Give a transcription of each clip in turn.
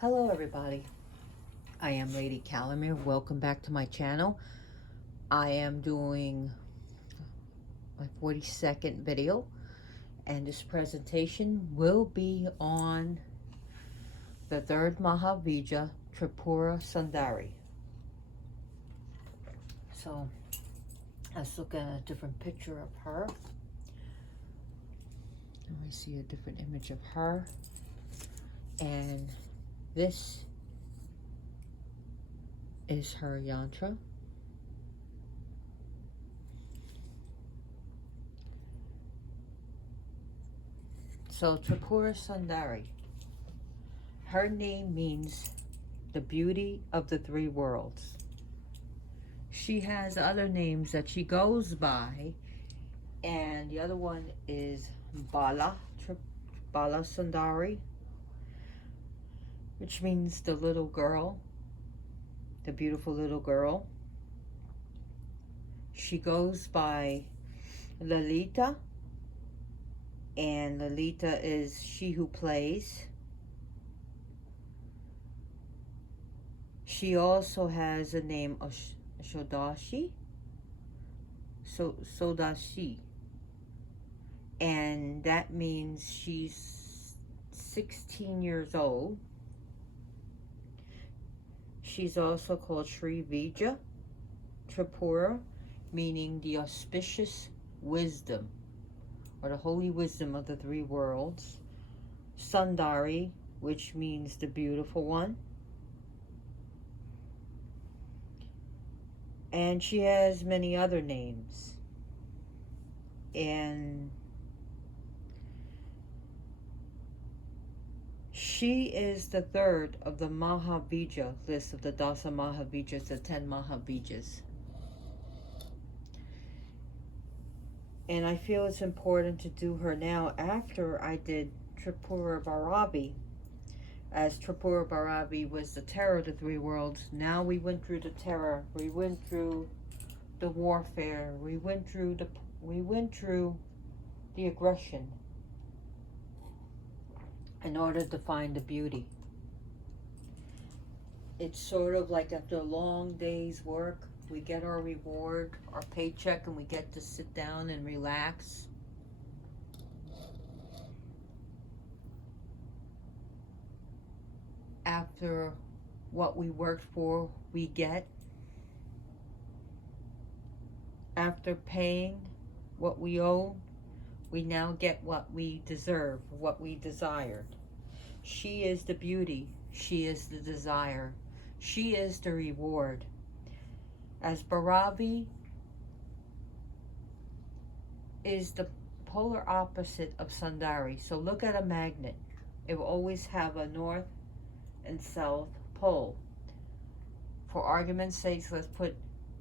Hello everybody, I am Lady Calamere. Welcome back to my channel. I am doing my 42nd video, and this presentation will be on the third Mahavidya, Tripura Sundari. So let's look at a different picture of her. I see a different image of her, and this is her yantra. So Tripura Sundari, her name means the beauty of the three worlds. She has other names that she goes by, and the other one is Bala Sundari, which means the little girl, the beautiful little girl. She goes by Lalita, and Lalita is she who plays. She also has a name of Sodashi, and that means she's 16 years old. She's also called Sri Vija Tripura, meaning the auspicious wisdom, or the holy wisdom of the three worlds. Sundari, which means the beautiful one. And she has many other names. And she is the third of the Mahavidya list of the Dasa Mahavidyas, the 10 Mahavidyas. And I feel it's important to do her now after I did Tripura Bhairavi, as Tripura Bhairavi was the terror of the three worlds. Now we went through the terror, we went through the warfare, we went through the aggression in order to find the beauty. It's sort of like after a long day's work, we get our reward, our paycheck, and we get to sit down and relax. After what we worked for, we get. After paying what we owe, we now get what we deserve, what we desired. She is the beauty. She is the desire. She is the reward. As Bhairavi is the polar opposite of Sundari. So look at a magnet. It will always have a north and south pole. For argument's sake, let's put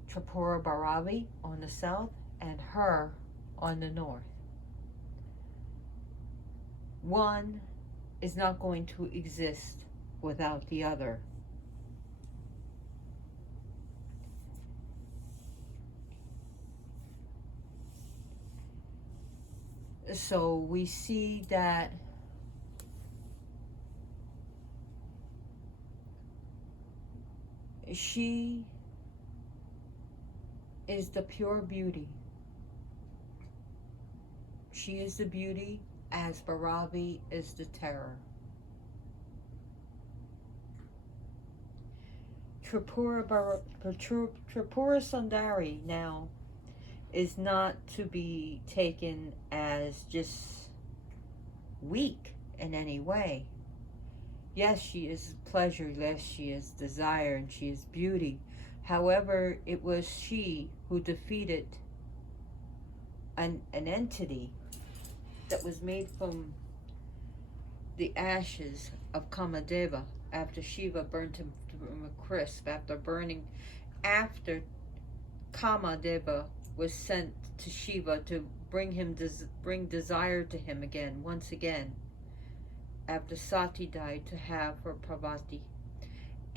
Tripura Bhairavi on the south and her on the north. One is not going to exist without the other. So we see that she is the pure beauty. She is the beauty, as Bhairavi is the terror. Tripura Sundari now is not to be taken as just weak in any way. Yes, she is pleasure, yes, she is desire, and she is beauty. However, it was she who defeated an entity that was made from the ashes of Kamadeva after Shiva burnt him to a crisp, after Kamadeva was sent to Shiva to bring desire to him again, once again, after Sati died to have her Parvati.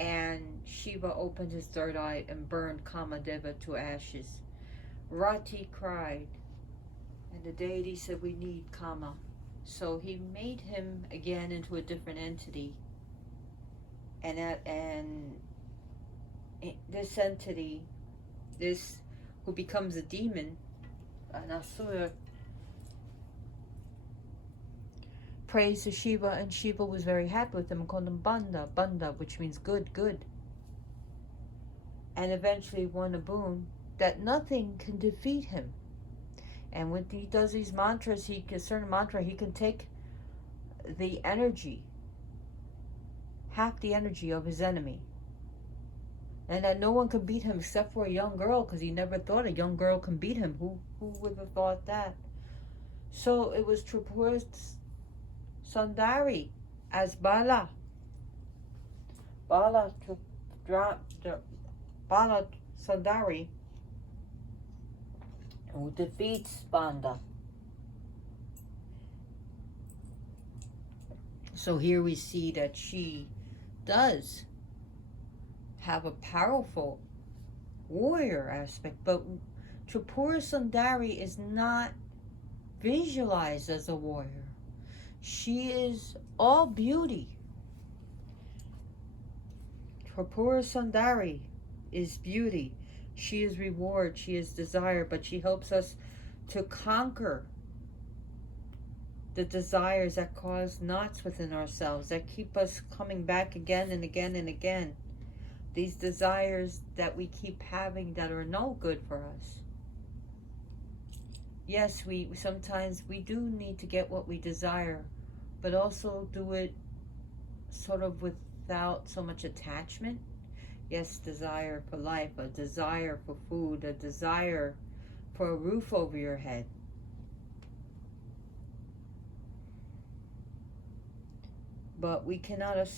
And Shiva opened his third eye and burned Kamadeva to ashes. Rati cried, and the deity said, we need Kama. So he made him again into a different entity And this entity, this who becomes a demon, an asura, praised to Shiva, and Shiva was very happy with him and called him Banda, which means good, good. And eventually won a boon that nothing can defeat him. And when he does these mantras, a certain mantra, he can take the energy, half the energy of his enemy. And that no one can beat him except for a young girl, because he never thought a young girl can beat him. Who would have thought that? So it was Tripura Sundari as Bala. Bala Sundari, who defeats Banda. So here we see that she does have a powerful warrior aspect, but Tripura Sundari is not visualized as a warrior. She is all beauty. Tripura Sundari is beauty. She is reward. She is desire, but she helps us to conquer the desires that cause knots within ourselves, that keep us coming back again and again and again. These desires that we keep having that are no good for us. Yes, sometimes we do need to get what we desire, but also do it sort of without so much attachment. Yes, desire for life, a desire for food, a desire for a roof over your head. But we cannot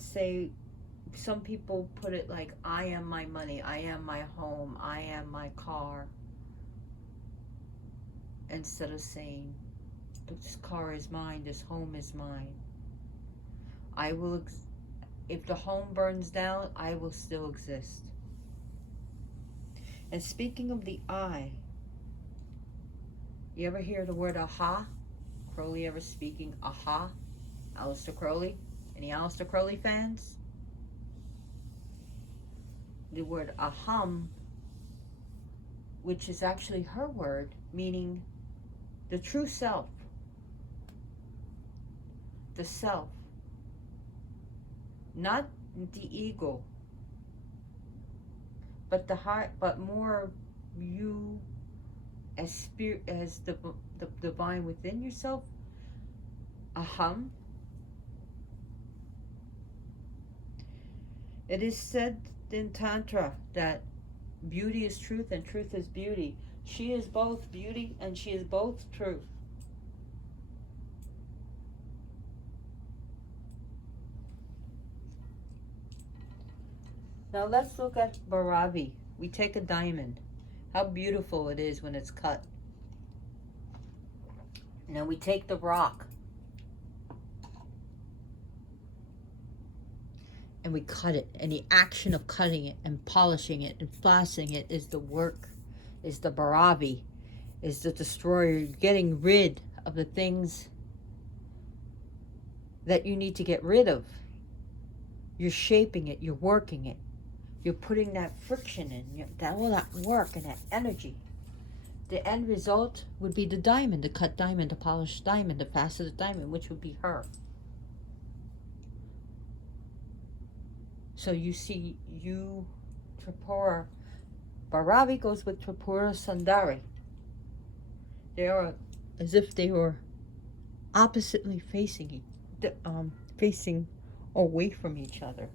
say, some people put it like, I am my money, I am my home, I am my car. Instead of saying, this car is mine, this home is mine. If the home burns down, I will still exist. And speaking of the I, you ever hear the word aha? Crowley ever speaking aha? Aleister Crowley? Any Aleister Crowley fans? The word aham, which is actually her word, meaning the true self. The self. Not the ego, but the heart, but more you as spirit, as the divine within yourself. Aham. It is said in Tantra that beauty is truth and truth is beauty. She is both beauty and she is both truth. Now let's look at Bharavi. We take a diamond. How beautiful it is when it's cut. Now we take the rock and we cut it. And the action of cutting it and polishing it and flossing it is the work, is the Bharavi, is the destroyer. You're getting rid of the things that you need to get rid of. You're shaping it, you're working it. You're putting that friction in, all that work and that energy. The end result would be the diamond, the cut diamond, the polished diamond, the faceted diamond, which would be her. So you see, Tripura, Bharavi goes with Tripura Sundari. They are as if they were oppositely facing away from each other.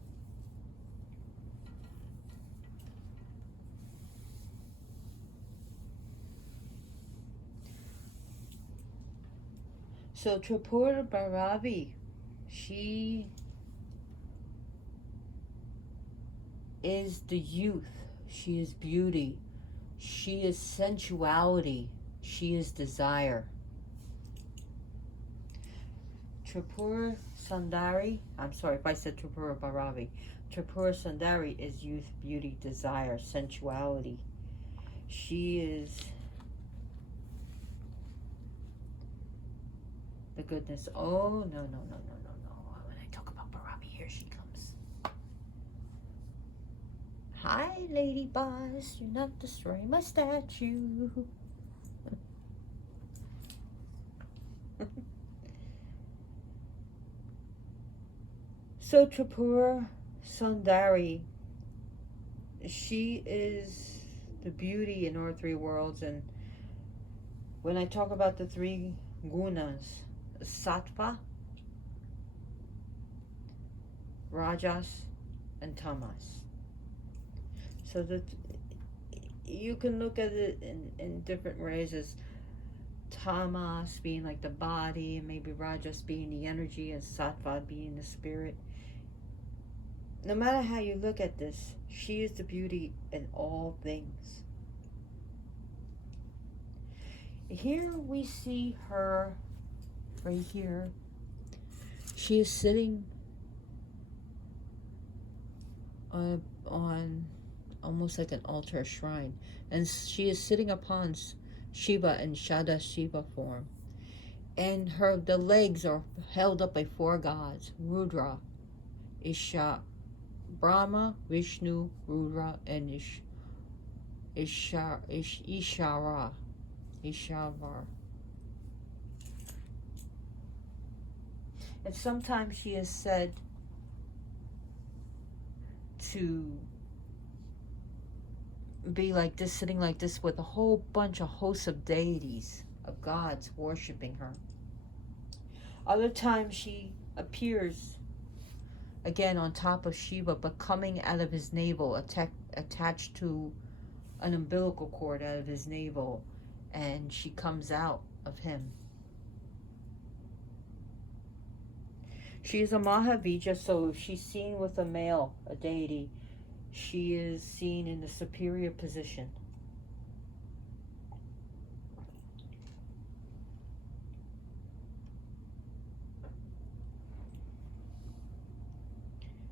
So Tripura Bharavi, she is the youth, she is beauty, she is sensuality, she is desire. Tripura Sundari, I'm sorry if I said Tripura Bharavi, Tripura Sundari is youth, beauty, desire, sensuality. She is the goodness. Oh, no. When I talk about Bharavi, here she comes. lady boss, do not destroy my statue. So Tripura Sundari, she is the beauty in our three worlds. And when I talk about the three gunas, sattva, rajas, and tamas. So that you can look at it in different ways, as tamas being like the body, and maybe rajas being the energy, and sattva being the spirit. No matter how you look at this, she is the beauty in all things. Here we see her right here. She is sitting on almost like an altar shrine, and she is sitting upon Shiva in Shada Shiva form, and the legs are held up by four gods: Rudra, Isha, Brahma, Vishnu, Rudra, and Ishara. And sometimes she is said to be like this, sitting like this, with a whole bunch of hosts of deities, of gods worshiping her. Other times she appears again on top of Shiva, but coming out of his navel, attached to an umbilical cord out of his navel, and she comes out of him. She is a Mahavidya, so if she's seen with a male, a deity, she is seen in the superior position.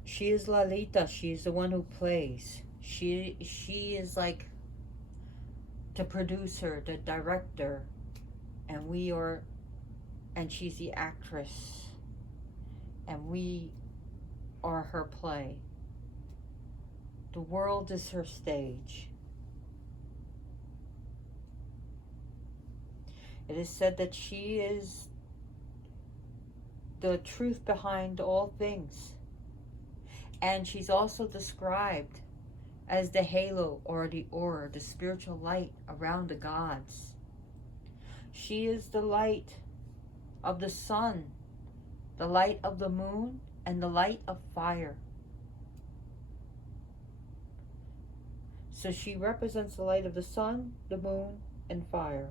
She is Lalita. She is the one who plays. She is like the producer, the director, and she's the actress, and we are her play. The world is her stage. It is said that she is the truth behind all things. And she's also described as the halo or the aura, the spiritual light around the gods. She is the light of the sun, the light of the moon, and the light of fire. So she represents the light of the sun, the moon, and fire.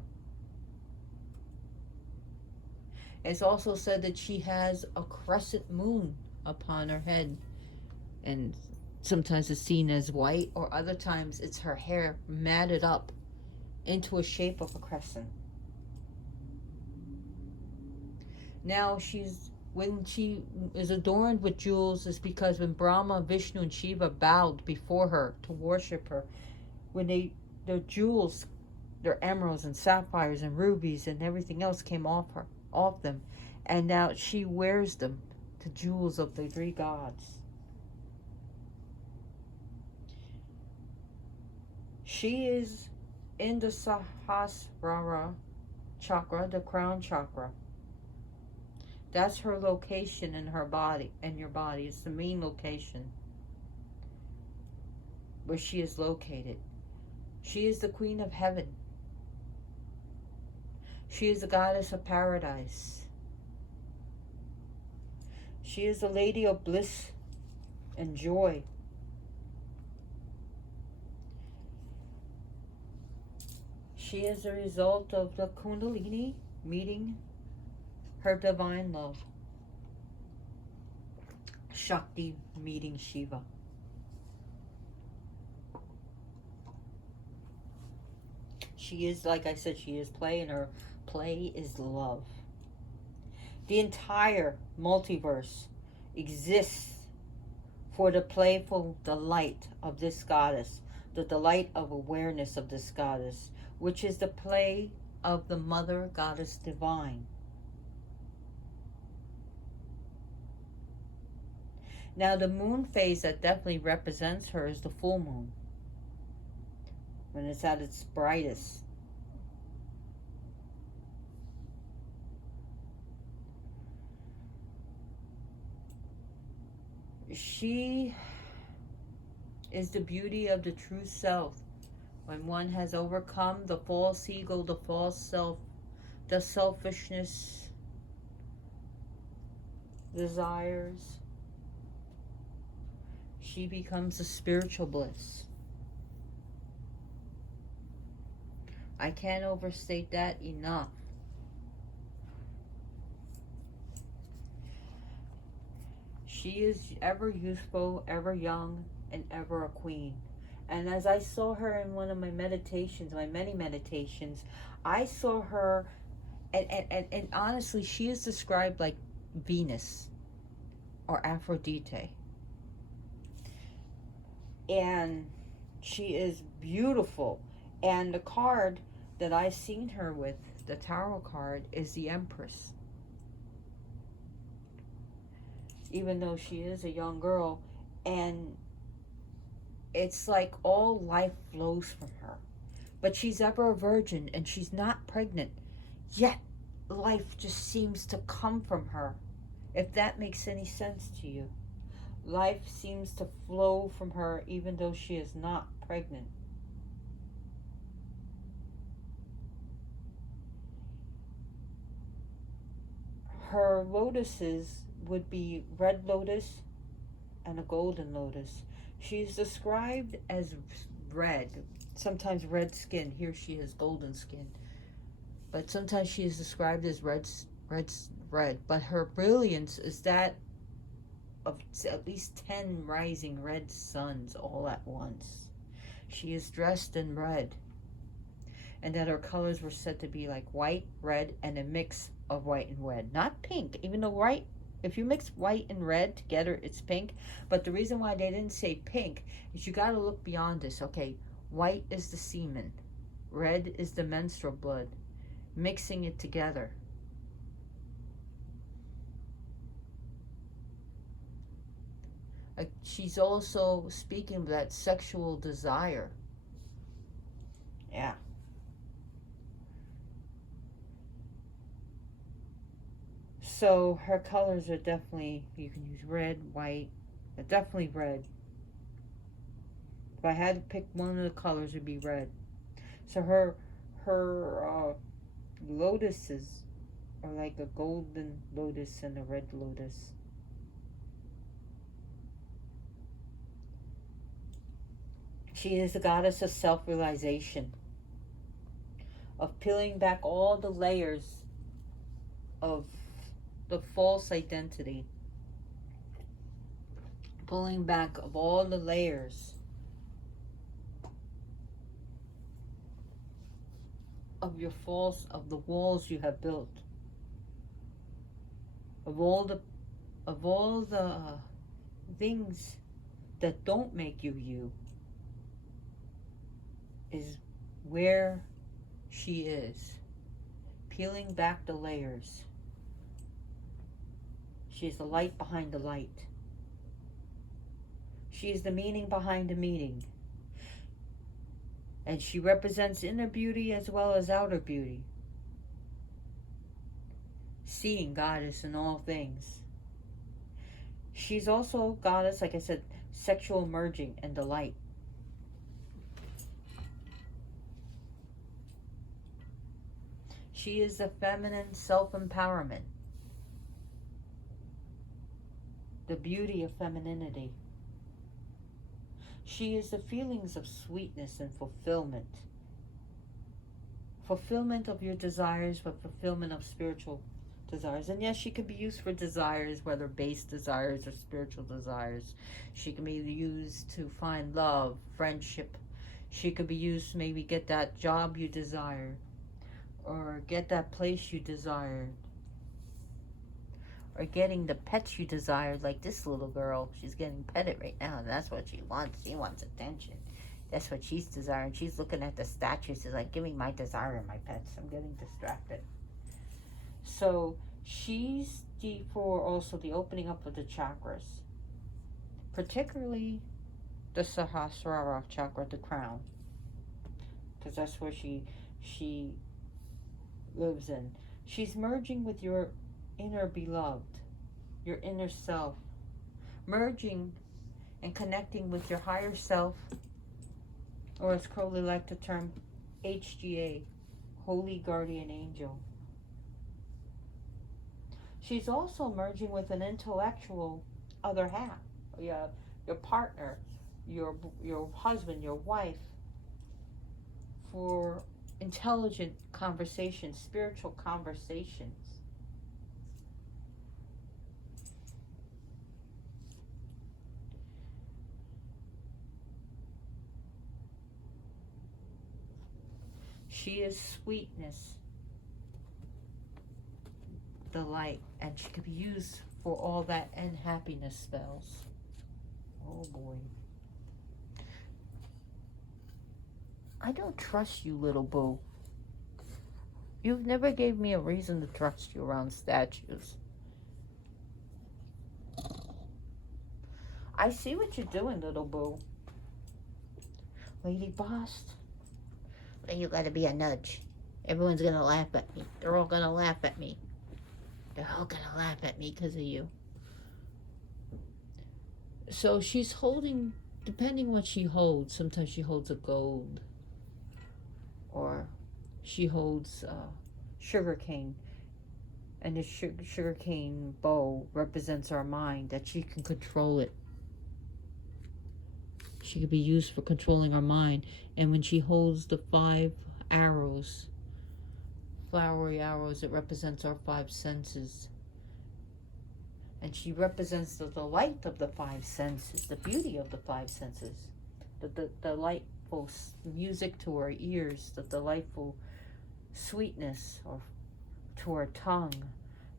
It's also said that she has a crescent moon upon her head, and sometimes it's seen as white, or other times it's her hair matted up into a shape of a crescent. Now when she is adorned with jewels, is because when Brahma, Vishnu, and Shiva bowed before her to worship her, when their jewels, their emeralds and sapphires and rubies and everything else came off them, and now she wears them, the jewels of the three gods. She is in the Sahasrara chakra, the crown chakra. That's her location in her body, in your body. It's the main location where she is located. She is the queen of heaven. She is the goddess of paradise. She is the lady of bliss and joy. She is the result of the Kundalini meeting her divine love. Shakti meeting Shiva. She is, like I said, she is play, and her play is love. The entire multiverse exists for the playful delight of this goddess, the delight of awareness of this goddess, which is the play of the Mother Goddess Divine. Now, the moon phase that definitely represents her is the full moon. when it's at its brightest. She is the beauty of the true self. When one has overcome the false ego, the false self, the selfishness, desires, she becomes a spiritual bliss. I can't overstate that enough. She is ever youthful, ever young, and ever a queen. And as I saw her in one of my meditations, my many meditations, I saw her, and honestly, she is described like Venus or Aphrodite. And she is beautiful. And the card that I've seen her with, the tarot card, is the Empress. Even though she is a young girl, and it's like all life flows from her. But she's ever a virgin, and she's not pregnant. Yet, life just seems to come from her. If that makes any sense to you. Life seems to flow from her, even though she is not pregnant. Her lotuses would be red lotus and a golden lotus. She's described as red, sometimes red skin. Here she has golden skin. But sometimes she is described as red. But her brilliance is that of at least 10 rising red suns all at once. She is dressed in red. And that her colors were said to be like white, red, and a mix of white and red. Not pink, even though white, if you mix white and red together, it's pink. But the reason why they didn't say pink is you got to look beyond this. Okay, white is the semen. Red is the menstrual blood. Mixing it together. She's also speaking of that sexual desire. Yeah. So her colors are definitely, you can use red, white, but definitely red. If I had to pick one of the colors, it would be red. So her lotuses are like a golden lotus and a red lotus. She is the goddess of self-realization, of peeling back all the layers of the false identity, pulling back of all the layers of your false, of the walls you have built, of all the things that don't make you you, is where she is, peeling back the layers. She is the light behind the light. She is the meaning behind the meaning. And she represents inner beauty as well as outer beauty. Seeing goddess in all things. She's also goddess, like I said, sexual merging and delight. She is the feminine self-empowerment. The beauty of femininity. She is the feelings of sweetness and fulfillment. Fulfillment of your desires, but fulfillment of spiritual desires. And yes, she could be used for desires, whether base desires or spiritual desires. She can be used to find love, friendship. She could be used to maybe get that job you desire, or get that place you desired, or getting the pets you desired, like this little girl. She's getting petted right now, and that's what she wants. She wants attention. That's what she's desiring. She's looking at the statues. She's like, give me my desire, my pets. I'm getting distracted. So she's for also the opening up of the chakras, particularly the Sahasrara chakra, the crown. because that's where she lives in. She's merging with your inner beloved, your inner self, merging and connecting with your higher self, or as Crowley liked to term, HGA, Holy Guardian Angel. She's also merging with an intellectual other half, your partner, your husband, your wife, for intelligent conversations, spiritual conversations. She is sweetness, delight, and she could be used for all that unhappiness spells. Oh boy. I don't trust you, little boo. You've never gave me a reason to trust you around statues. I see what you're doing, little boo. Lady Boss, you gotta be a nudge. Everyone's gonna laugh at me. They're all gonna laugh at me. They're all gonna laugh at me because of you. So she's holding, depending what she holds, sometimes she holds a gold, or she holds sugar cane, and the sugar cane bow represents our mind, that she can control it. She could be used for controlling our mind. And when she holds the 5 arrows, flowery arrows, it represents our 5 senses. And she represents the delight of the 5 senses, the beauty of the 5 senses, the delightful music to our ears, the delightful sweetness to our tongue,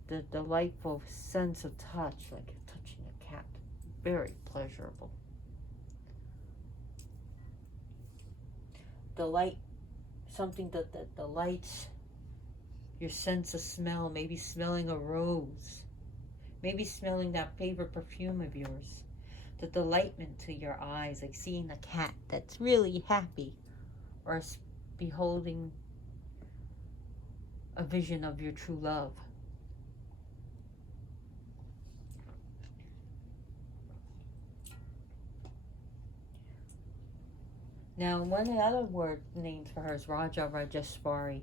the delightful sense of touch, like touching a cat, very pleasurable. Delight, something that delights your sense of smell, maybe smelling a rose, maybe smelling that favorite perfume of yours, the delightment to your eyes, like seeing a cat that's really happy, or beholding a vision of your true love. Now, one of the other word names for her is Raja Rajeshwari,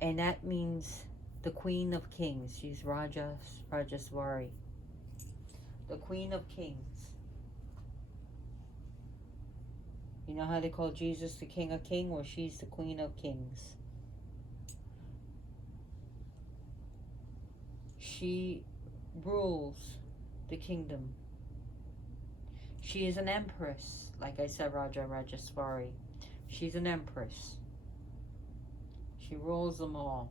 and that means the Queen of Kings. She's Raja Rajeshwari, the Queen of Kings. You know how they call Jesus the King of Kings? Well, she's the Queen of Kings. She rules the kingdom. She is an empress. Like I said, Raja Rajeshwari. She's an empress. She rules them all.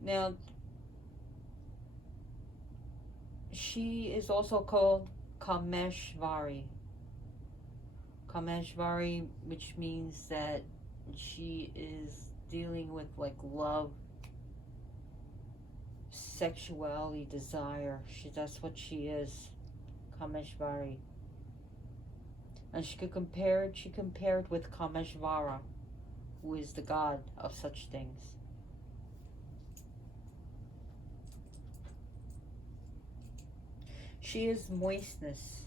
Now, she is also called Kameshvari. Kameshvari, which means that she is dealing with like love, sexuality, desire. That's what she is, Kameshvari. And she compared with Kameshvara, who is the god of such things. She is moistness.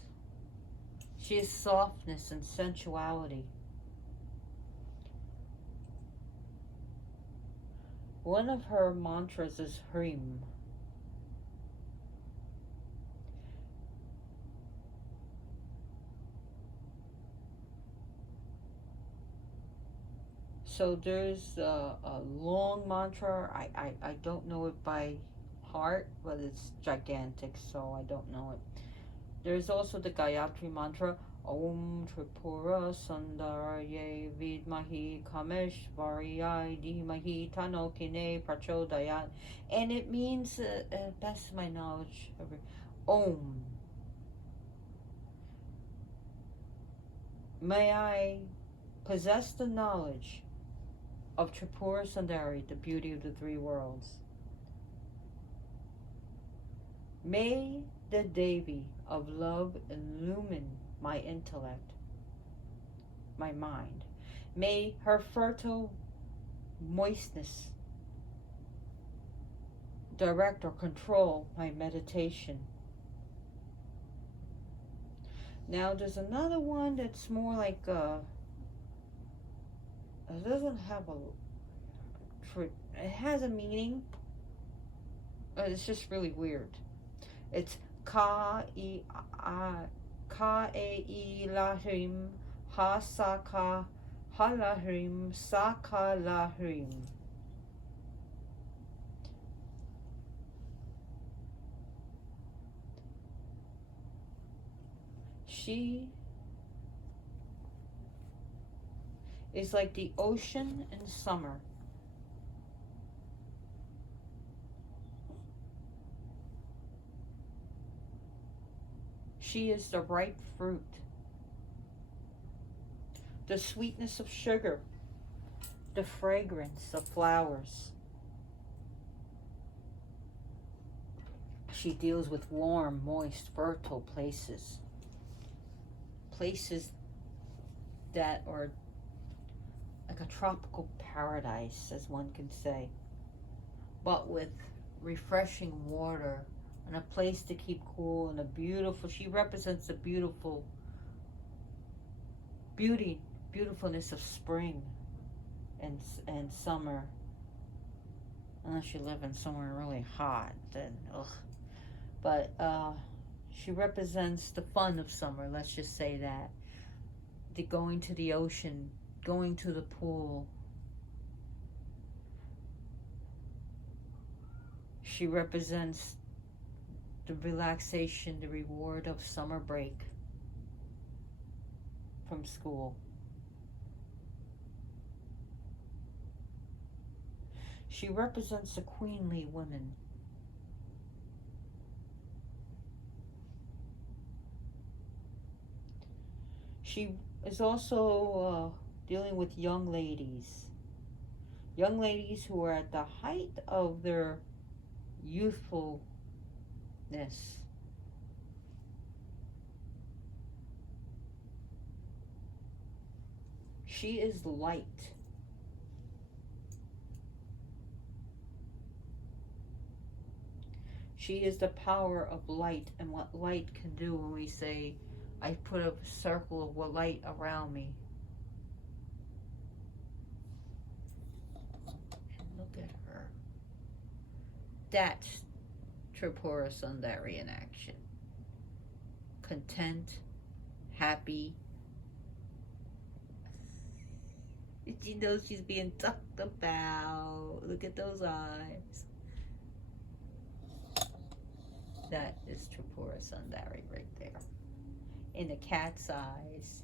She is softness and sensuality. One of her mantras is Hrim. So there's a long mantra. I don't know it by heart, but it's gigantic, so I don't know it. There's also the Gayatri mantra, Om Tripura Sundari Vidmahi Kameshvariyai Dhimahi Tanokine Prachodayat. And it means, best of my knowledge, Om. May I possess the knowledge of Tripura Sundari, the beauty of the 3 worlds. May the Devi of love illumine my intellect, my mind. May her fertile moistness direct or control my meditation. Now there's another one that's more like it doesn't have it has a meaning, but it's just really weird. It's ka e lahrim ha saka halahrim saka lahrim. She is like the ocean in summer. She is the ripe fruit, the sweetness of sugar, the fragrance of flowers. She deals with warm, moist, fertile places. Places that are like a tropical paradise, as one can say, but with refreshing water and a place to keep cool and a beautiful, she represents the beautifulness of spring and summer. Unless you live in somewhere really hot, then ugh. But she represents the fun of summer, let's just say that. The going to the ocean, going to the pool. She represents the relaxation, the reward of summer break from school. She represents a queenly woman. She is also dealing with young ladies who are at the height of their youthfulness. She is light. She is the power of light and what light can do when we say, I put a circle of light around me. And look at her. That's Tripura Sundari in action. Content, happy. She knows she's being talked about. Look at those eyes. That is Tripura Sundari right there. In the cat's eyes.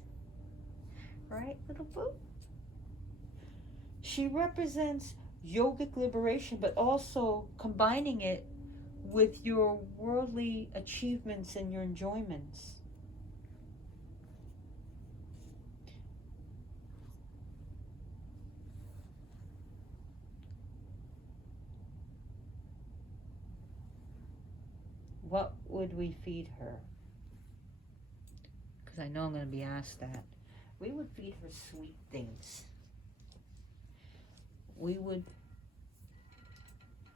Right, little boo? She represents yogic liberation, but also combining it with your worldly achievements and your enjoyments. What would we feed her? Because I know I'm going to be asked that. We would feed her sweet things. We would,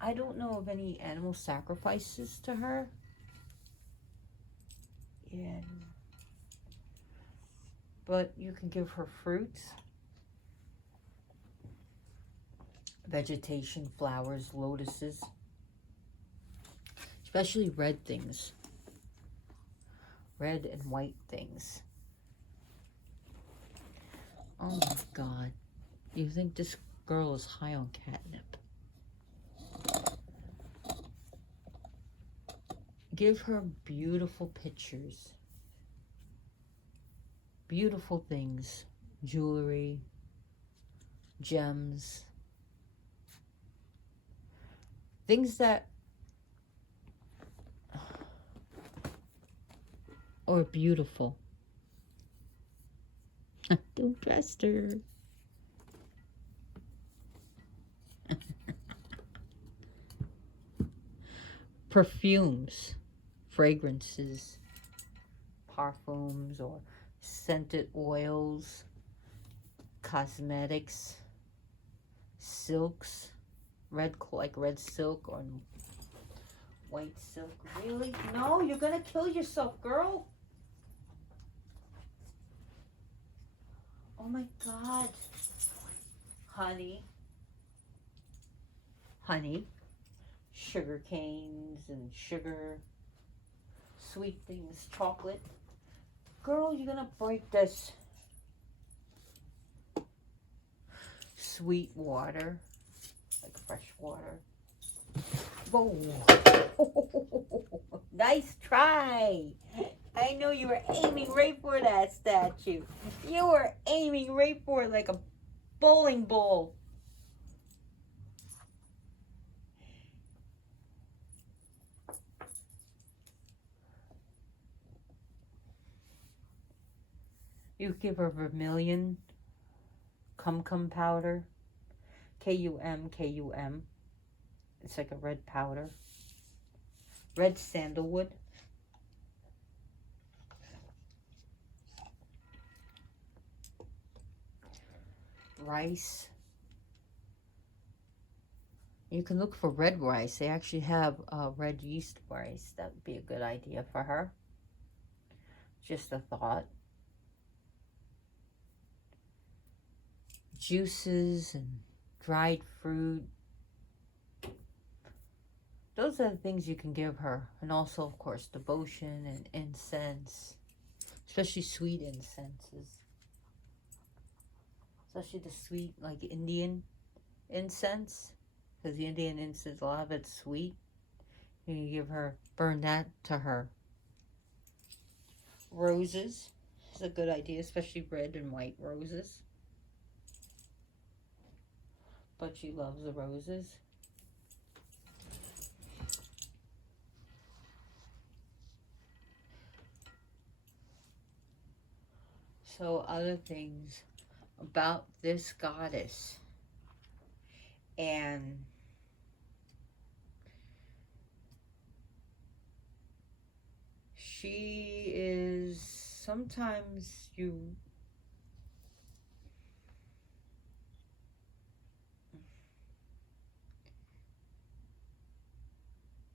I don't know of any animal sacrifices to her. Yeah. But you can give her fruits, vegetation, flowers, lotuses. Especially red things. Red and white things. Oh my God. You think this girl is high on catnip? Give her beautiful pictures. Beautiful things. Jewelry. Gems. Things that or beautiful. Don't trust her. Perfumes. fragrances, parfums or scented oils, cosmetics, silks, like red silk or white silk. Really? No, you're gonna kill yourself, girl. Oh my God. Honey. Honey. Sugar canes and sugar. Sweet things. Chocolate. Girl, you're gonna break this. Sweet water. Like fresh water. Whoa. Nice try. I know you were aiming right for that statue. You were aiming right for it like a bowling ball. You give her vermilion, cum powder, Kum. It's like a red powder. Red sandalwood. Rice. You can look for red rice. They actually have red yeast rice. That would be a good idea for her. Just a thought. Juices and dried fruit. Those are the things you can give her. And also, of course, devotion and incense. Especially sweet incenses. Especially the sweet, like Indian incense. Because the Indian incense, a lot of it's sweet. You can give her, burn that to her. Roses is a good idea, especially red and white roses. But she loves the roses. So other things about this goddess. And she is, sometimes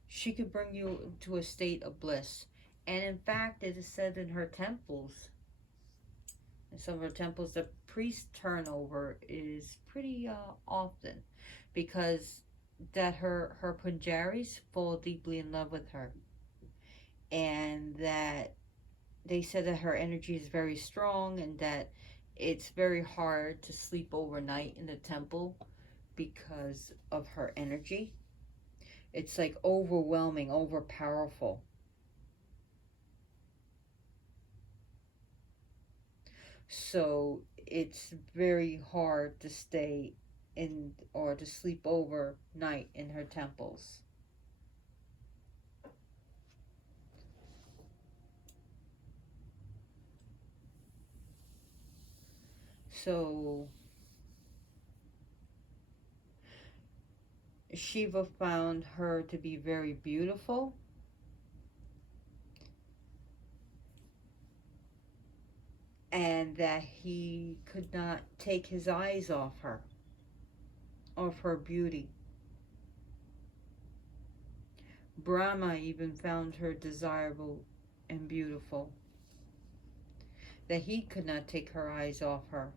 she could bring you to a state of bliss. And in fact, it is said in her temples, in some of her temples, the priest turnover is pretty often, because that her pujaris fall deeply in love with her, and that they said that her energy is very strong, and that it's very hard to sleep overnight in the temple because of her energy. It's like overwhelming, overpowerful. So it's very hard to stay in or to sleep overnight in her temples. So Shiva found her to be very beautiful, and that he could not take his eyes off her beauty. Brahma even found her desirable and beautiful, that he could not take her eyes off her.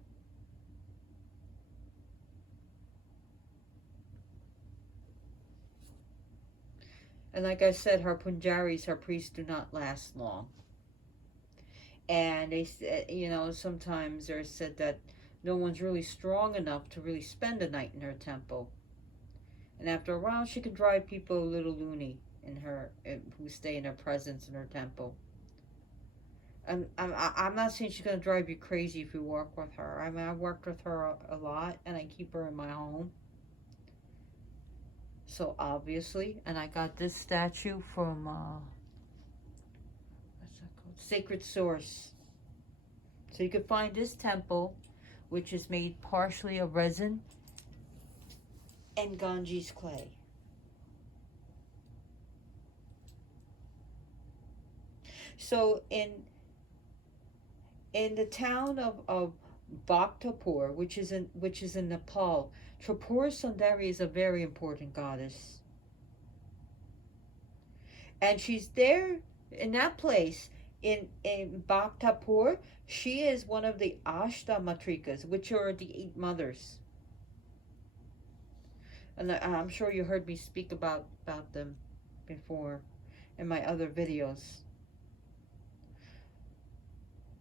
And like I said, her punjaris, her priests, do not last long. And they said, sometimes they're said that no one's really strong enough to really spend a night in her temple. And after a while, she can drive people a little loony who stay in her presence in her temple. I'm not saying she's going to drive you crazy if you work with her. I mean, I worked with her a lot, and I keep her in my home. So obviously, and I got this statue from, what's that called? Sacred Source. So you can find this temple, which is made partially of resin and Ganges clay. So in the town of Bhaktapur, which is in Nepal, Tripura Sundari is a very important goddess, and she's there in that place in Bhaktapur. She is one of the Ashta Matrikas, which are the 8 mothers, and I'm sure you heard me speak about them before in my other videos.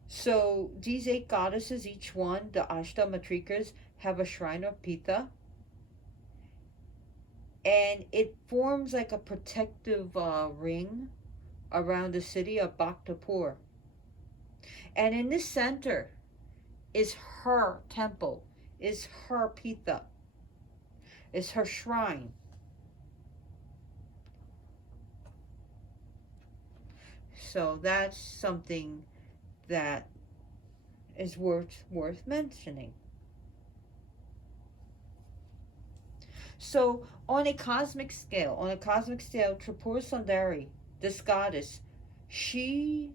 So these 8 goddesses, each one, the Ashta Matrikas, have a shrine of Pita, and it forms like a protective ring around the city of Bhaktapur. And in the center is her temple, is her Pita, is her shrine. So that's something that is worth mentioning. So on a cosmic scale, Tripura Sundari, this goddess, she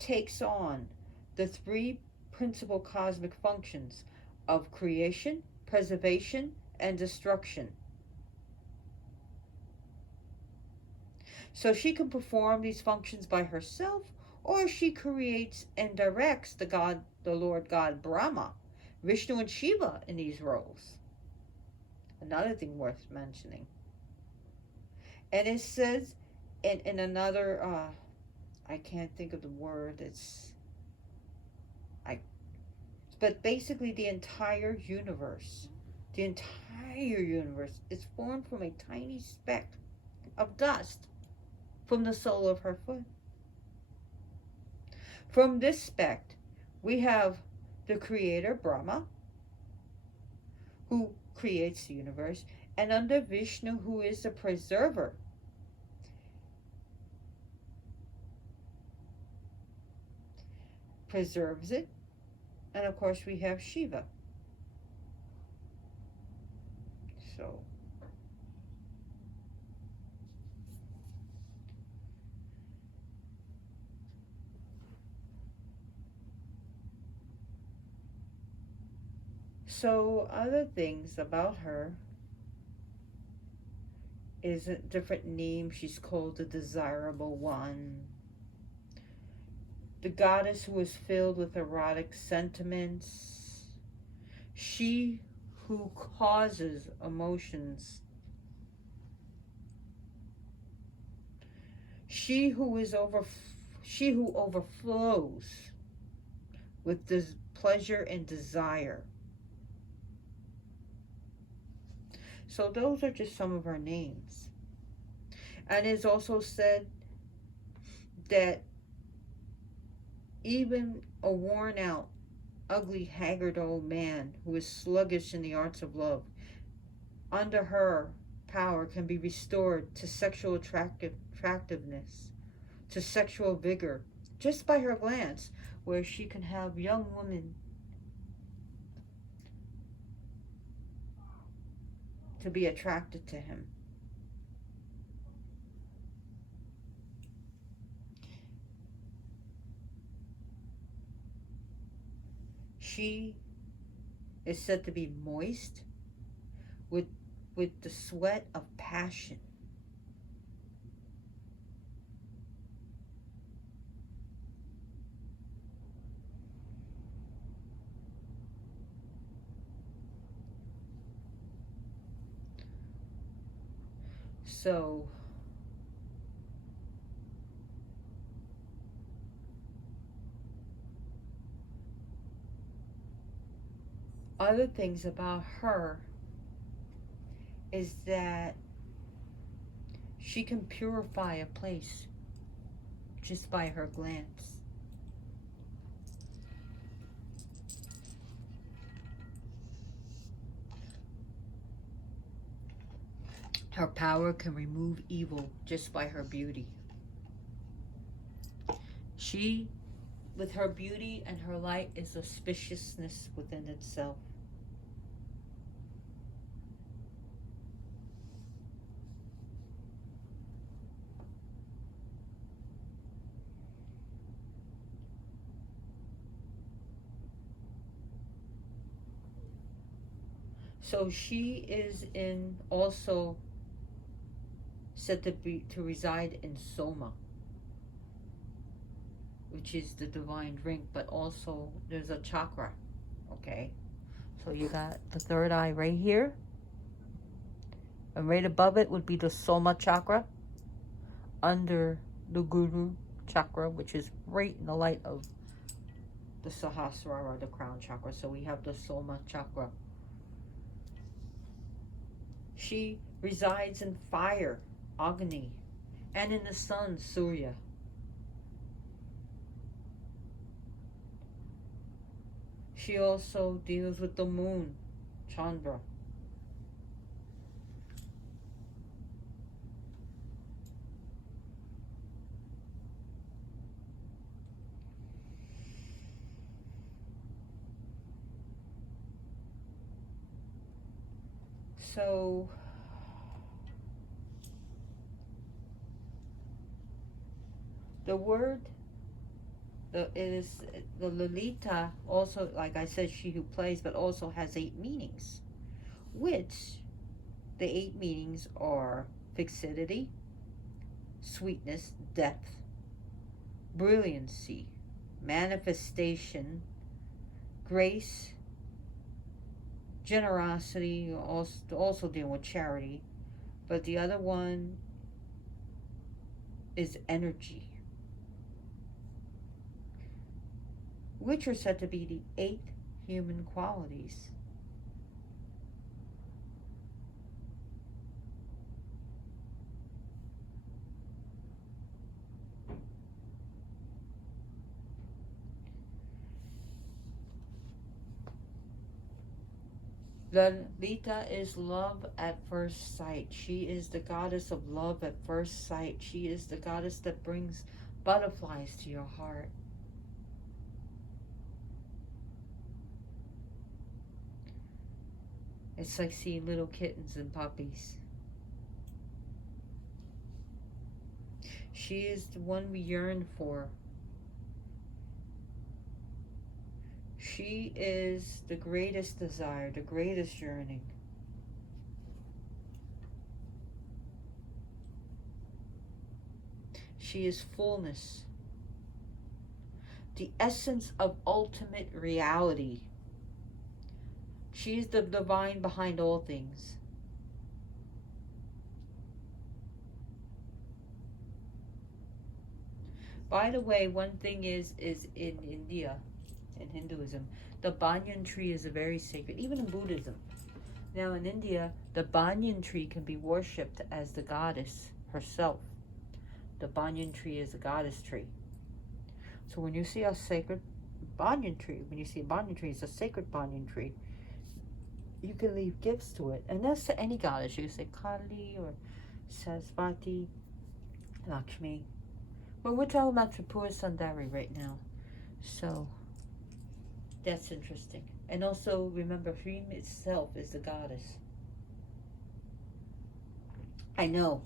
takes on the 3 principal cosmic functions of creation, preservation, and destruction. So she can perform these functions by herself, or she creates and directs the Lord God Brahma, Vishnu, and Shiva in these roles. Another thing worth mentioning. And it says in another, I can't think of the word. But basically the entire universe is formed from a tiny speck of dust from the sole of her foot. From this speck, we have the creator Brahma, who creates the universe, and under Vishnu, who is the preserver. Preserves it. And of course we have Shiva. So other things about her is a different name. She's called the Desirable One, the goddess who is filled with erotic sentiments, she who causes emotions, she who overflows with this pleasure and desire. So those are just some of her names. And it's also said that even a worn out, ugly, haggard old man who is sluggish in the arts of love, under her power can be restored to sexual attractiveness, to sexual vigor, just by her glance, where she can have young women to be attracted to him. She is said to be moist with the sweat of passion. So other things about her is that she can purify a place just by her glance. Her power can remove evil just by her beauty. She, with her beauty and her light, is auspiciousness within itself. So she is in also said to reside in Soma, which is the divine ring, but also there's a chakra. Okay, so you got the third eye right here, and right above it would be the Soma chakra, under the Guru chakra, which is right in the light of the Sahasrara, or the crown chakra. So we have the Soma chakra. She resides in fire, Agni, and in the sun, Surya. She also deals with the moon, Chandra. So the word, it is the Lalita, also, like I said, she who plays, but also has 8 meanings, which the 8 meanings are fixity, sweetness, depth, brilliancy, manifestation, grace, generosity, also dealing with charity, but the other one is energy, which are said to be the 8 human qualities. Lalita is love at first sight. She is the goddess of love at first sight. She is the goddess that brings butterflies to your heart. It's like seeing little kittens and puppies. She is the one we yearn for. She is the greatest desire, the greatest yearning. She is fullness, the essence of ultimate reality. She is the divine behind all things. By the way, one thing is in India, in Hinduism, the banyan tree is a very sacred, even in Buddhism. Now in India, the banyan tree can be worshipped as the goddess herself. The banyan tree is a goddess tree. So when you see a sacred banyan tree, it's a sacred banyan tree, you can leave gifts to it. And that's to any goddess. You can say Kali or Sarasvati, Lakshmi. But we're talking about Tripura Sundari right now. So that's interesting. And also remember, Hrim itself is the goddess. I know.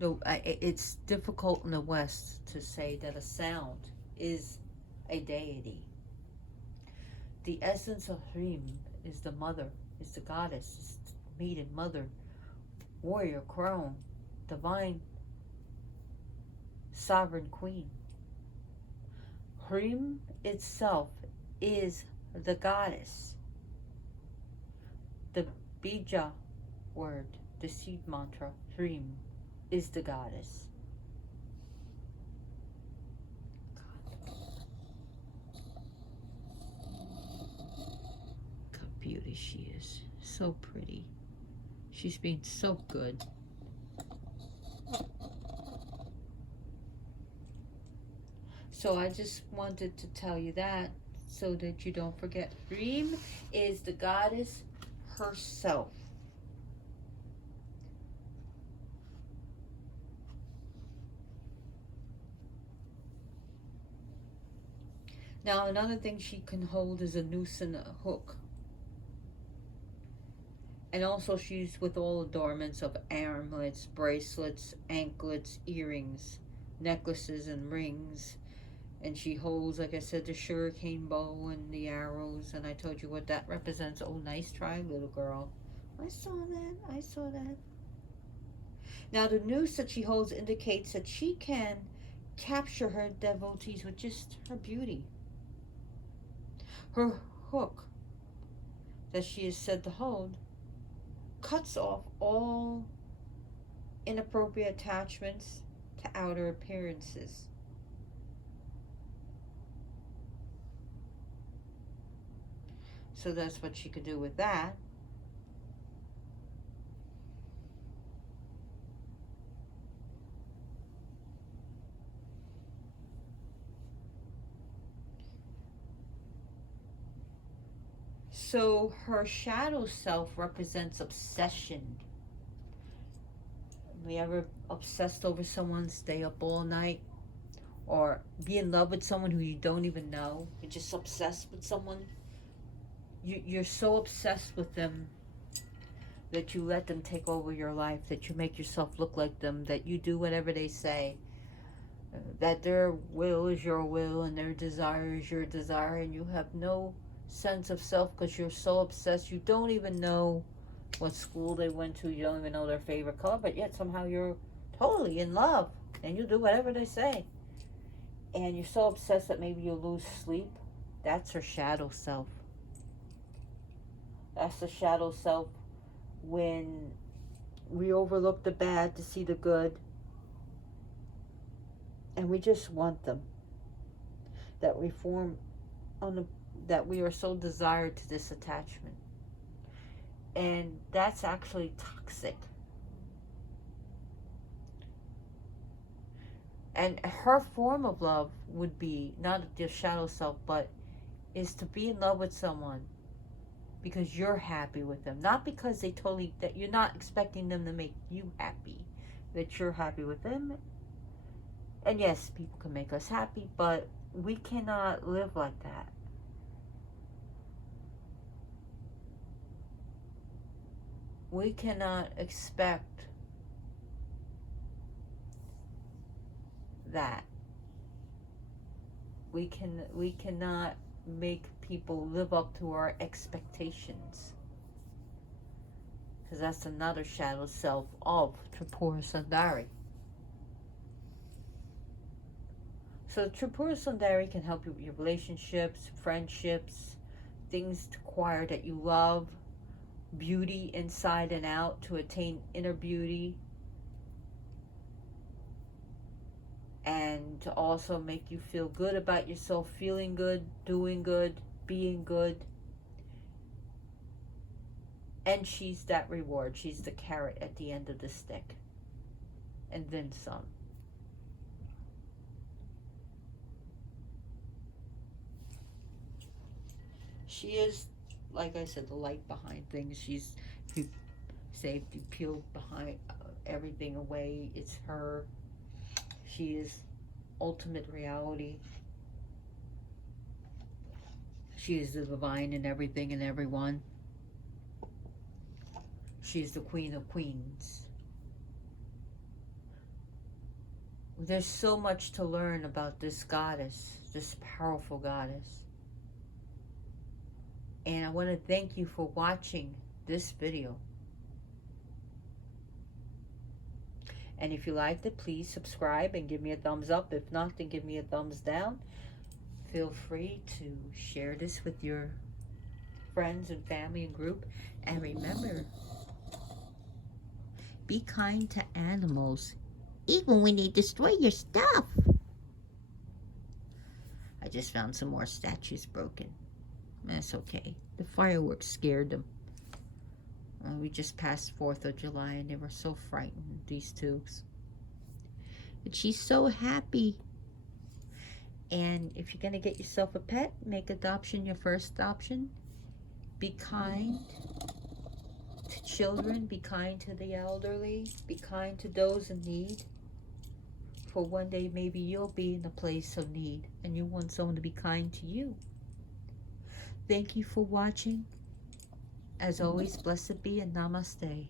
No, it's difficult in the West to say that a sound is a deity. The essence of Hrim is the mother, is the goddess, is the maiden, mother, warrior, crone, divine, sovereign queen. Hrim itself is the goddess. The bija word, the seed mantra, Hrim, is the goddess. Look how beauty she is. So pretty. She's being so good. So I just wanted to tell you that so that you don't forget. Hrim is the goddess herself. Now another thing she can hold is a noose and a hook. And also she's with all adornments of armlets, bracelets, anklets, earrings, necklaces and rings, And she holds, like I said, the shuriken bow and the arrows. And I told you what that represents. Oh, nice try, little girl. I saw that. I saw that. Now, the noose that she holds indicates that she can capture her devotees with just her beauty. Her hook that she is said to hold cuts off all inappropriate attachments to outer appearances. So that's what she could do with that. So her shadow self represents obsession. We ever obsessed over someone, stay up all night, or be in love with someone who you don't even know? You're just obsessed with someone. You're so obsessed with them that you let them take over your life, that you make yourself look like them, that you do whatever they say, that their will is your will and their desire is your desire, and you have no sense of self because you're so obsessed. You don't even know what school they went to, you don't even know their favorite color, but yet somehow you're totally in love and you do whatever they say. And you're so obsessed that maybe you lose sleep. That's her shadow self. That's the shadow self when we overlook the bad to see the good. And we just want them. That we form that we are so desired to this attachment. And that's actually toxic. And her form of love would be not the shadow self, but is to be in love with someone because you're happy with them, not because that you're not expecting them to make you happy, that you're happy with them. And yes, people can make us happy, but we cannot live like that. We cannot expect that. We cannot make people live up to our expectations, because that's another shadow self of Tripura Sundari. So Tripura Sundari can help you with your relationships, friendships, things to acquire that you love, beauty inside and out, to attain inner beauty, and to also make you feel good about yourself, feeling good, doing good, being good. And she's that reward. She's the carrot at the end of the stick. And then some. She is, like I said, the light behind things. She's, if you say, if you peel behind everything away, it's her. She is ultimate reality. She is the divine in everything and everyone. She is the queen of queens. There's so much to learn about this goddess, this powerful goddess. And I want to thank you for watching this video. And if you liked it, please subscribe and give me a thumbs up. If not, then give me a thumbs down. Feel free to share this with your friends and family and group. And remember, be kind to animals, even when they destroy your stuff. I just found some more statues broken. That's okay. The fireworks scared them. We just passed 4th of July and they were so frightened, these tubes. But she's so happy. And if you're going to get yourself a pet, make adoption your first option. Be kind to children. Be kind to the elderly. Be kind to those in need. For one day, maybe you'll be in a place of need and you want someone to be kind to you. Thank you for watching. As always, blessed be and namaste.